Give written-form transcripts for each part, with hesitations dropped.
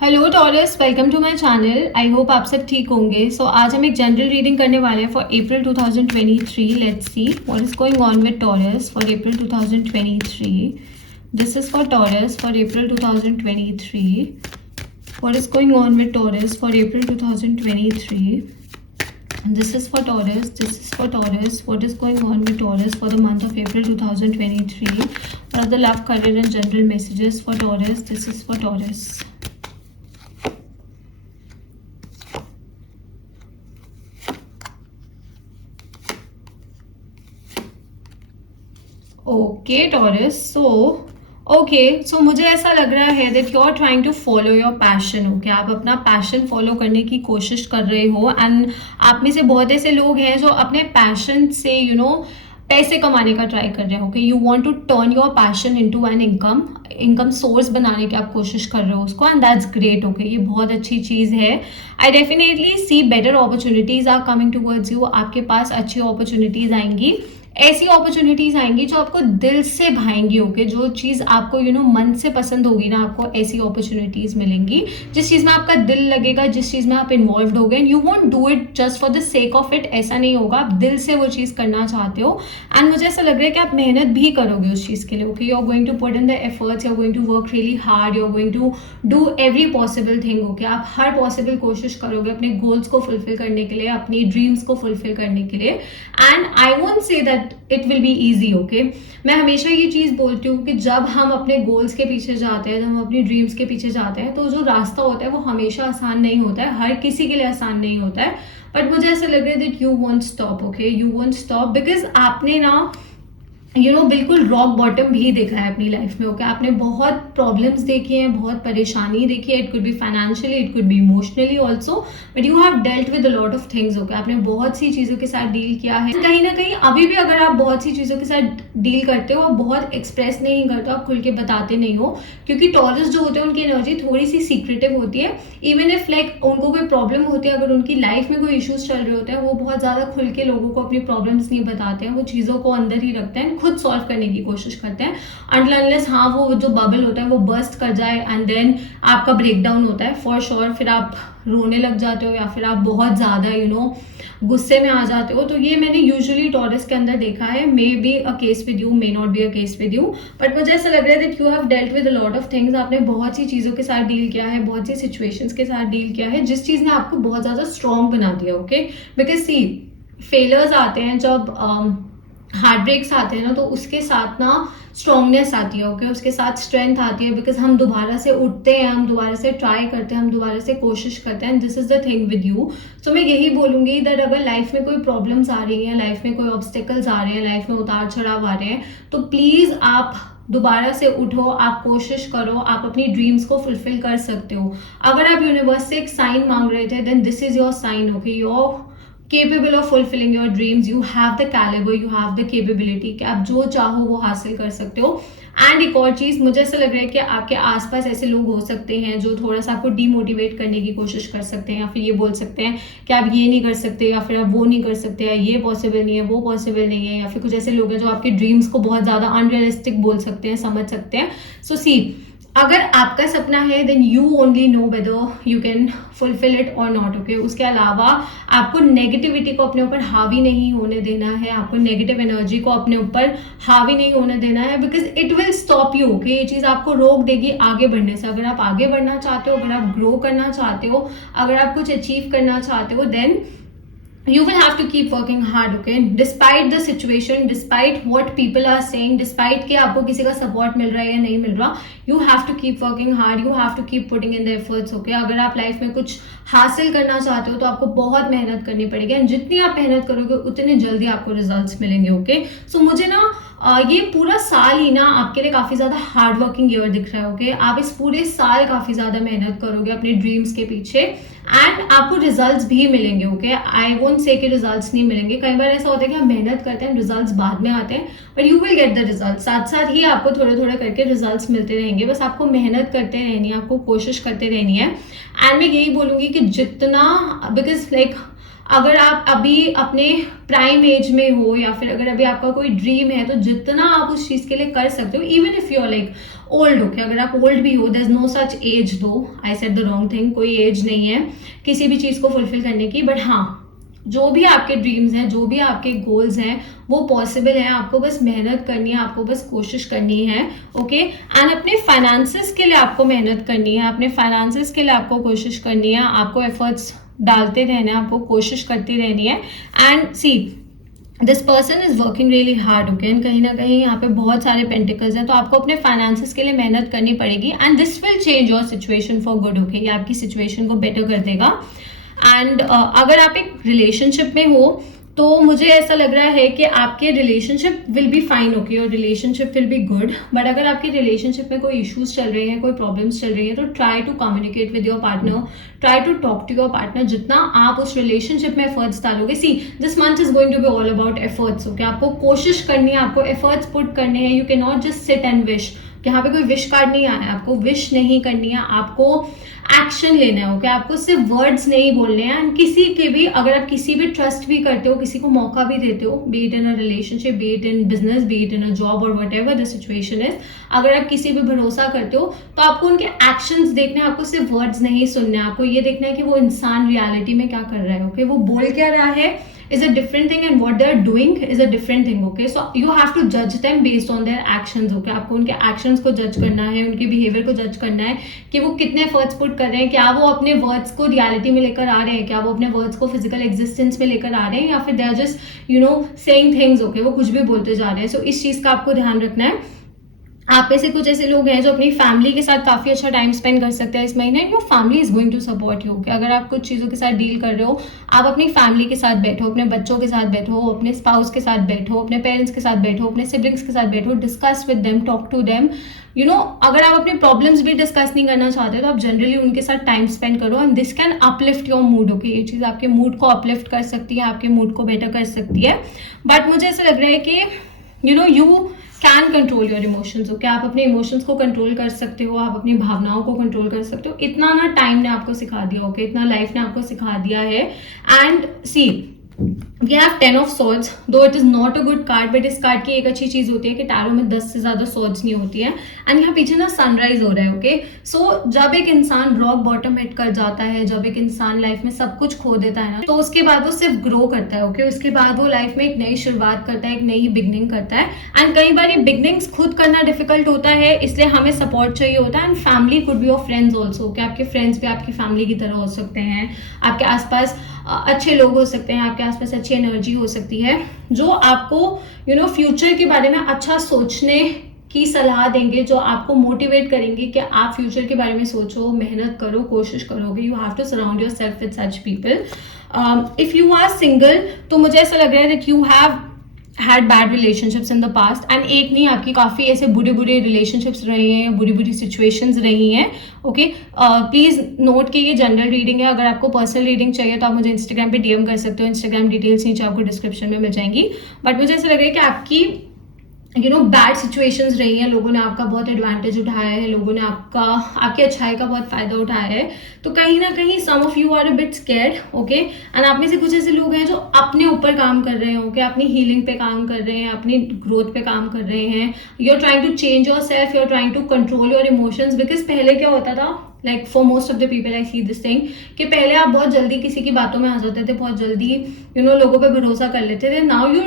Hello Taurus, welcome to my channel. I hope आप सब ठीक होंगे। आज हम एक जनरल रीडिंग करने वाले हैं for April 2023। Let's see what is going on with taurus for April 2023। This is for taurus for April 2023। What is going on with taurus for April 2023। This is for Taurus. This is for Taurus. What is going on with Taurus for the month of April 2023? What are the love, career and general messages for Taurus? This is for Taurus. Okay Taurus, so मुझे ऐसा लग रहा है that you are trying to follow your passion. Okay, आप अपना passion follow करने की कोशिश कर रहे हो एंड आप में से बहुत ऐसे लोग हैं जो अपने पैशन से पैसे कमाने का ट्राई कर रहे हो। Okay, you want to turn your passion into an income source बनाने की आप कोशिश कर रहे हो उसको, एंड दैट्स ग्रेट। ओके, ये बहुत अच्छी चीज़ है। I definitely see better opportunities are coming towards you. आपके पास अच्छी अपॉर्चुनिटीज आएंगी, ऐसी अपॉर्चुनिटीज आएंगी जो आपको दिल से भाएंगी। ओके, जो चीज़ आपको मन से पसंद होगी ना, आपको ऐसी अपॉर्चुनिटीज मिलेंगी जिस चीज़ में आपका दिल लगेगा, जिस चीज़ में आप इन्वॉल्व हो गए। You want do it just for the sake of it, ऐसा नहीं होगा। आप दिल से वो चीज़ करना चाहते हो एंड मुझे ऐसा लग रहा है कि आप मेहनत भी करोगे उस चीज़ के लिए। Okay, you are going to put in the efforts, you are going to work really hard, you are going to do every possible thing. Okay, आप हर पॉसिबल कोशिश करोगे अपने गोल्स को फुलफिल करने के लिए, अपनी ड्रीम्स को फुलफिल करने के लिए। And I won't say that it will be easy. Okay, मैं हमेशा ये चीज़ बोलती हूँ कि जब हम अपने गोल्स के पीछे जाते हैं, जब हम अपनी ड्रीम्स के पीछे जाते हैं, तो जो रास्ता होता है वो हमेशा आसान नहीं होता है, हर किसी के लिए आसान नहीं होता है। बट मुझे ऐसा लग रहा है that you won't stop. Okay, you won't stop because आपने ना बिल्कुल रॉक बॉटम भी देखा है अपनी लाइफ में। ओके, आपने बहुत प्रॉब्लम्स देखी हैं, बहुत परेशानी देखी है। It could be financially, it could B emotionally also, but you have dealt with a lot of things. Okay, आपने बहुत सी चीज़ों के साथ डील किया है। कहीं ना कहीं अभी भी अगर आप बहुत सी चीज़ों के साथ डील करते हो, आप बहुत एक्सप्रेस नहीं करते हो, आप खुल के बताते नहीं हो, क्योंकि टॉरस जो होते हैं उनकी एनर्जी थोड़ी सी सीक्रेटिव होती है। इवन इफ लाइक उनको कोई प्रॉब्लम होती है, अगर उनकी लाइफ में कोई इश्यूज चल रहे होते हैं, वो बहुत ज़्यादा खुल के लोगों को अपनी प्रॉब्लम्स नहीं बताते हैं, वो चीज़ों को अंदर ही रखते हैं, खुद सॉल्व करने की कोशिश करते हैं अनटिल अनलेस वो जो बबल होता है वो बर्स्ट कर जाए एंड देन आपका ब्रेकडाउन होता है फॉर श्योर। फिर आप रोने लग जाते हो या फिर आप बहुत ज़्यादा गुस्से में आ जाते हो। तो ये मैंने यूजुअली टॉरस के अंदर देखा है। May be a case with you, may not be a case with you, but मुझे ऐसा लग रहा है that you have dealt with a lot of things. आपने बहुत सी चीज़ों के साथ डील किया है, बहुत सी सिचुएशंस के साथ डील किया है, जिस चीज़ ने आपको बहुत ज़्यादा स्ट्रॉन्ग बना दिया। ओके, बिकॉज सी फेलर्स आते हैं, जब हार्ट ब्रेक्स आते हैं ना, तो उसके साथ ना स्ट्रॉन्गनेस आती है। ओके, उसके साथ स्ट्रेंथ आती है, बिकॉज हम दोबारा से उठते हैं, हम दोबारा से ट्राई करते हैं, हम दोबारा से कोशिश करते हैं। This is the thing with you. So मैं यही बोलूंगी दैट अगर लाइफ में कोई प्रॉब्लम्स आ रही हैं, लाइफ में कोई ऑब्स्टिकल्स आ रहे हैं, लाइफ में उतार चढ़ाव आ रहे हैं, तो प्लीज आप दोबारा से उठो, आप कोशिश करो, आप अपनी ड्रीम्स को फुलफिल कर सकते हो। अगर आप यूनिवर्स से एक साइन मांग रहे थे, then this is your sign. Okay, your capable of fulfilling your dreams, you have the caliber, you have the capability कि आप जो चाहो वो हासिल कर सकते हो। एंड एक और चीज़, मुझे ऐसा लग रहा है कि आपके आसपास ऐसे लोग हो सकते हैं जो थोड़ा सा आपको डीमोटिवेट करने की कोशिश कर सकते हैं, या फिर ये बोल सकते हैं कि आप ये नहीं कर सकते, या फिर आप वो नहीं कर सकते, या ये पॉसिबल नहीं है, वो पॉसिबल नहीं है, या फिर कुछ ऐसे लोग हैं जो आपके ड्रीम्स को बहुत ज़्यादा अनरियलिस्टिक बोल सकते हैं, समझ सकते हैं। सो सी, अगर आपका सपना है then you only know whether you can fulfil it और नॉट। ओके, उसके अलावा आपको नेगेटिविटी को अपने ऊपर हावी नहीं होने देना है, आपको नेगेटिव एनर्जी को अपने ऊपर हावी नहीं होने देना है, because it will stop you. Okay, ये चीज़ आपको रोक देगी आगे बढ़ने से। अगर आप आगे बढ़ना चाहते हो, अगर आप ग्रो करना चाहते हो, अगर आप कुछ अचीव करना चाहते हो, then you will have to keep working hard. Okay, despite the situation, despite what people are saying, despite कि आपको किसी का सपोर्ट मिल रहा है या नहीं मिल रहा, you have to keep working hard, you have to keep putting in the efforts. Okay, अगर आप लाइफ में कुछ हासिल करना चाहते हो तो आपको बहुत मेहनत करनी पड़ेगी, एंड जितनी आप मेहनत करोगे उतने जल्दी आपको रिजल्ट्स मिलेंगे। ओके, सो मुझे ना ये पूरा साल ही ना आपके लिए काफ़ी ज़्यादा हार्ड वर्किंग ईयर दिख रहा है। ओके, आप इस पूरे साल काफ़ी ज़्यादा मेहनत करोगे अपने ड्रीम्स के पीछे, एंड आपको रिजल्ट्स भी मिलेंगे। ओके, आई वोंट से कि रिजल्ट्स नहीं मिलेंगे। कई बार ऐसा होता है कि हम मेहनत करते हैं, रिजल्ट्स बाद में आते हैं, but you will get the result. साथ साथ ही आपको थोड़े थोड़े करके रिजल्ट्स मिलते रहेंगे, बस आपको मेहनत करते रहनी है, आपको कोशिश करते रहनी है। एंड मैं यही बोलूँगी कि जितना, बिकॉज लाइक अगर आप अभी अपने प्राइम एज में हो या फिर अगर अभी आपका कोई ड्रीम है, तो जितना आप उस चीज के लिए कर सकते हो, even if you are like old, okay, अगर आप ओल्ड भी हो, there is no such age, though I said the wrong thing, कोई एज नहीं है किसी भी चीज को फुलफिल करने की, बट हाँ, जो भी आपके ड्रीम्स हैं, जो भी आपके गोल्स हैं, वो पॉसिबल है। आपको बस मेहनत करनी है, आपको बस कोशिश करनी है, ओके। एंड अपने फाइनेंसेस के लिए आपको मेहनत करनी है, अपने फाइनेंसेस के लिए आपको कोशिश करनी है, आपको एफर्ट्स डालते रहना है, आपको कोशिश करती रहनी है। And see, this person is working really hard, okay, and कहीं ना कहीं यहाँ पे बहुत सारे पेंटिकल्स हैं, तो आपको अपने फाइनेंसेस के लिए मेहनत करनी पड़ेगी, and this will change your situation for good, okay. ये आपकी सिचुएशन को बेटर कर देगा। एंड अगर आप एक रिलेशनशिप में हो, तो मुझे ऐसा लग रहा है कि आपके relationship will be fine, okay, और relationship will be good. But अगर आपके रिलेशनशिप में कोई इश्यूज चल रहे हैं, कोई प्रॉब्लम्स चल रही है, तो try to communicate with your partner, try to talk to your partner. जितना आप उस रिलेशनशिप में एफर्ट्स डालोगे, see this month is going to be all about efforts, okay. आपको कोशिश करनी है, आपको एफर्ट्स पुट करने हैं, you can not just sit and wish. यहाँ पे कोई विश कार्ड नहीं आया है, आपको विश नहीं करनी है, आपको एक्शन लेना है, ओके। आपको सिर्फ वर्ड्स नहीं बोलने हैं। एंड किसी के भी, अगर आप किसी भी ट्रस्ट भी करते हो, किसी को मौका भी देते हो, be it in a relationship, be it in business, be it in a job, और whatever the situation is, अगर आप किसी पे भरोसा करते हो, तो आपको उनके एक्शंस देखने हैं, आपको सिर्फ वर्ड्स नहीं सुनने हैं, आपको ये देखना है कि वो इंसान रियलिटी में क्या कर रहा है, ओके। वो बोल क्या रहा है is a different thing, and what they are doing is a different thing, okay. So you have to judge them based on their actions, okay. आपको उनके actions को जज करना है, उनके बिहेवियर को जज करना है कि वो कितने एफर्ट्स पुट कर रहे हैं, क्या वो अपने वर्ड्स को रियलिटी में लेकर आ रहे हैं, क्या वो अपने वर्ड्स को फिजिकल एग्जिस्टेंस में लेकर आ रहे हैं, या फिर they are just saying things, okay, वो कुछ भी बोलते जा रहे हैं। सो इस चीज का आपको ध्यान रखना है। आप में से कुछ ऐसे लोग हैं जो अपनी फैमिली के साथ काफी अच्छा टाइम स्पेंड कर सकते हैं इस महीने, your family is going to support you, कि अगर आप कुछ चीजों के साथ डील कर रहे हो, आप अपनी फैमिली के साथ बैठो, अपने बच्चों के साथ बैठो, अपने स्पाउस के साथ बैठो, अपने पेरेंट्स के साथ बैठो, अपने सिबलिंग्स के साथ बैठो, discuss with them, talk to them, अगर आप अपनी प्रॉब्लम्स भी डिस्कस नहीं करना चाहते, तो आप जनरली उनके साथ टाइम स्पेंड करो, and this can uplift your mood, okay. ये चीज आपके मूड को अपलिफ्ट कर सकती है, आपके मूड को बेटर कर सकती है। बट मुझे ऐसा लग रहा है कि you can control your emotions, okay. आप अपने इमोशंस को कंट्रोल कर सकते हो, आप अपनी भावनाओं को कंट्रोल कर सकते हो। इतना ना टाइम ने आपको सिखा दिया, ओके, इतना लाइफ ने आपको सिखा दिया है। And see, we have 10 of swords, though it is not a good card, but इस कार्ड की एक अच्छी चीज होती है कि टैरो में 10 से ज्यादा swords नहीं होती है। एंड यहाँ पीछे ना सनराइज हो रहा है, ओके। सो जब एक इंसान रॉक बॉटम हिट कर जाता है, जब एक इंसान लाइफ में सब कुछ खो देता है ना, तो उसके बाद वो सिर्फ ग्रो करता है, ओके। उसके बाद वो लाइफ में एक नई शुरुआत करता है, एक नई बिगनिंग करता है। एंड कई बार ये बिगनिंग्स खुद करना डिफिकल्ट होता है, इसलिए हमें सपोर्ट चाहिए होता है। And family could be your friends also, okay. आपके फ्रेंड्स भी आपकी फैमिली की तरह हो सकते हैं, आपके आसपास अच्छे लोग हो सकते हैं, आपके आसपास अच्छी एनर्जी हो सकती है, जो आपको फ्यूचर के बारे में अच्छा सोचने की सलाह देंगे, जो आपको मोटिवेट करेंगे कि आप फ्यूचर के बारे में सोचो, मेहनत करो, कोशिश करोगे। You have to surround yourself with such people. If you are single, तो मुझे ऐसा लग रहा है that you have had bad relationships in the past, and एक नहीं, आपकी काफ़ी ऐसे बुरे बुरे रिलेशनशिप्स रहे हैं, बुरी बुरी सिचुएशंस रही हैं, ओके। प्लीज़ नोट कि ये जनरल रीडिंग है। अगर आपको पर्सनल रीडिंग चाहिए तो आप मुझे इंस्टाग्राम पे डीएम कर सकते हो, इंस्टाग्राम डिटेल्स नीचे आपको डिस्क्रिप्शन में मिल जाएंगी। बट मुझे ऐसा लग रहा है कि आपकी बैड सिचुएशंस रही हैं, लोगों ने आपका बहुत एडवांटेज उठाया है, लोगों ने आपकी अच्छाई का बहुत फायदा उठाया है, तो कहीं ना कहीं some of you are a bit scared, okay. And आप में से कुछ ऐसे लोग हैं जो अपने ऊपर काम कर रहे हैं, ओके, अपनी हीलिंग पे काम कर रहे हैं, अपनी ग्रोथ पे काम कर रहे हैं। You are trying to change yourself, you are trying to control your emotions, because पहले क्या होता था, like for most of the people I see this thing, कि पहले आप बहुत जल्दी किसी की बातों में आ जाते थे, बहुत जल्दी लोगों पे भरोसा कर लेते थे। Now you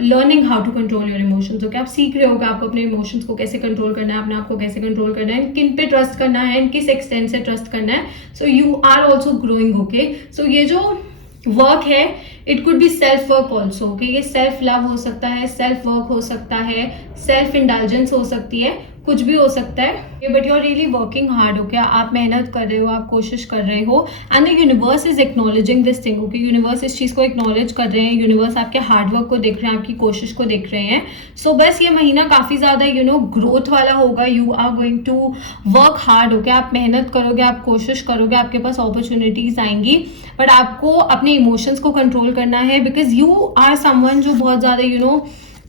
learning how to control your emotions, okay. आप सीख रहे हो कि आपको अपने इमोशंस को कैसे कंट्रोल करना है, अपने आप को कैसे कंट्रोल करना है, किन पे ट्रस्ट करना है, किस एक्सटेंट से ट्रस्ट करना है। So you are also growing, okay. So ये जो वर्क है, it could be self work also, okay. ये सेल्फ लव हो सकता है, सेल्फ वर्क हो सकता है, सेल्फ इंडल्जेंस हो सकती है, कुछ भी हो सकता है। But you are really working hard, okay. आप मेहनत कर रहे हो, आप कोशिश कर रहे हो, and the universe is acknowledging this thing, okay. Universe इस चीज को एक्नॉलेज कर रहे हैं, यूनिवर्स आपके हार्डवर्क को देख रहे हैं, आपकी कोशिश को देख रहे हैं। सो बस ये महीना काफी ज्यादा ग्रोथ वाला होगा। You are going to work hard, okay. आप मेहनत करोगे, आप कोशिश करोगे, आपके पास अपॉर्चुनिटीज आएंगी, बट आपको अपने इमोशंस को कंट्रोल करना है, बिकॉज यू आर समवन जो बहुत ज्यादा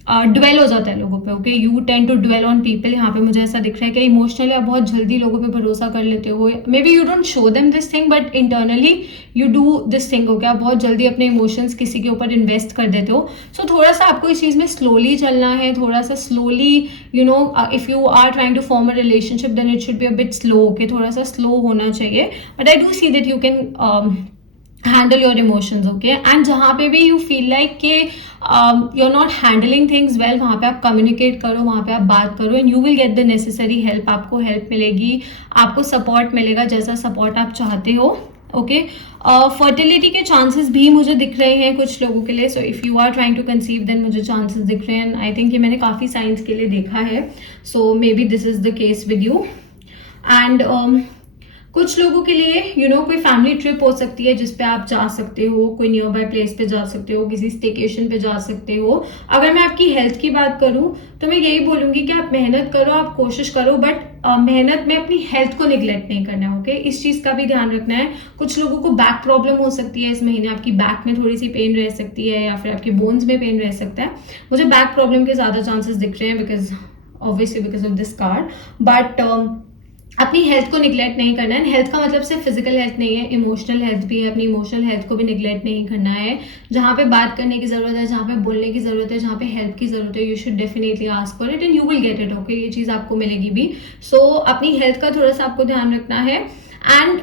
ड्वेल हो जाता है लोगों पे, okay, you tend to dwell on people. यहाँ पे मुझे ऐसा दिख रहा है कि इमोशनली आप बहुत जल्दी लोगों पे भरोसा कर लेते हो, may be you don't show them this thing but internally you do this thing, okay, आप बहुत जल्दी अपने इमोशंस किसी के ऊपर इन्वेस्ट कर देते हो। सो थोड़ा सा आपको इस चीज़ में स्लोली चलना है, थोड़ा सा slowly, you know, if you are trying to form a relationship then it should be a bit slow, okay, थोड़ा सा स्लो होना चाहिए, but I do see that you can handle your emotions, okay. And जहाँ पे भी you feel like कि you are not handling things well, वहाँ पे आप कम्युनिकेट करो, वहाँ पे आप बात करो and you will get the necessary help. आपको हेल्प मिलेगी, आपको सपोर्ट मिलेगा, जैसा सपोर्ट आप चाहते हो, ओके। फर्टिलिटी के चांसेस भी मुझे दिख रहे हैं कुछ लोगों के लिए, so if you are trying to conceive then मुझे चांसेस दिख रहे हैं। आई थिंक ये मैंने काफ़ी साइंस के लिए देखा है, so maybe this is the case with you. And कुछ लोगों के लिए यू नो कोई फैमिली ट्रिप हो सकती है जिस पे आप जा सकते हो, कोई नियर बाय प्लेस पे जा सकते हो, किसी स्टेकेशन पे जा सकते हो। अगर मैं आपकी हेल्थ की बात करूं तो मैं यही बोलूंगी कि आप मेहनत करो, आप कोशिश करो, बट मेहनत में अपनी हेल्थ को निगलेक्ट नहीं करना है, ओके। इस चीज का भी ध्यान रखना है। कुछ लोगों को बैक प्रॉब्लम हो सकती है इस महीने, आपकी बैक में थोड़ी सी पेन रह सकती है या फिर आपके बोन्स में पेन रह सकता है। मुझे बैक प्रॉब्लम के ज्यादा चांसेस दिख रहे हैं because obviously because of this card, but अपनी हेल्थ को निगलेक्ट नहीं करना है। हेल्थ का मतलब सिर्फ फिजिकल हेल्थ नहीं है, इमोशनल हेल्थ भी है, अपनी इमोशनल हेल्थ को भी निगलेक्ट नहीं करना है। जहाँ पे बात करने की जरूरत है, जहाँ पे बोलने की जरूरत है, जहाँ पे हेल्प की जरूरत है, you should definitely ask for it and you will get it, okay, ये चीज़ आपको मिलेगी भी। सो अपनी हेल्थ का थोड़ा सा आपको ध्यान रखना है। एंड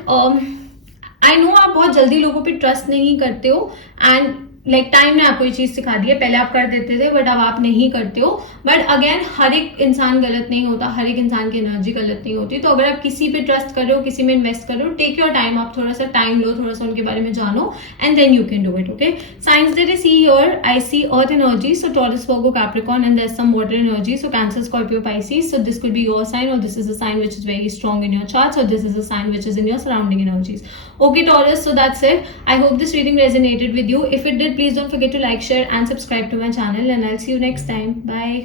आई नो आप बहुत जल्दी लोगों पे ट्रस्ट नहीं करते हो एंड लाइक टाइम ने आपको ये चीज सिखा दी है, पहले आप कर देते थे बट अब आप नहीं करते हो। बट अगेन हर एक इंसान गलत नहीं होता, हर एक इंसान की एनर्जी गलत नहीं होती। तो अगर आप किसी पे ट्रस्ट कर रहे हो, किसी में इन्वेस्ट कर रहे हो, टेक योर टाइम, आप थोड़ा सा टाइम लो, थोड़ा सा उनके बारे में जानो and then you can do it, okay. Signs that I see here, I see earth energy, so Taurus, Virgo, Capricorn and there is some water energy, so Cancer, Scorpio, Pisces. So this could be your sign और this is a sign which is very strong in your charts और this is a sign which is in your surrounding energies, okay Taurus. So that's it. I hope this reading resonated with you. If it did, please don't forget to like, share and subscribe to my channel and I'll see you next time. Bye.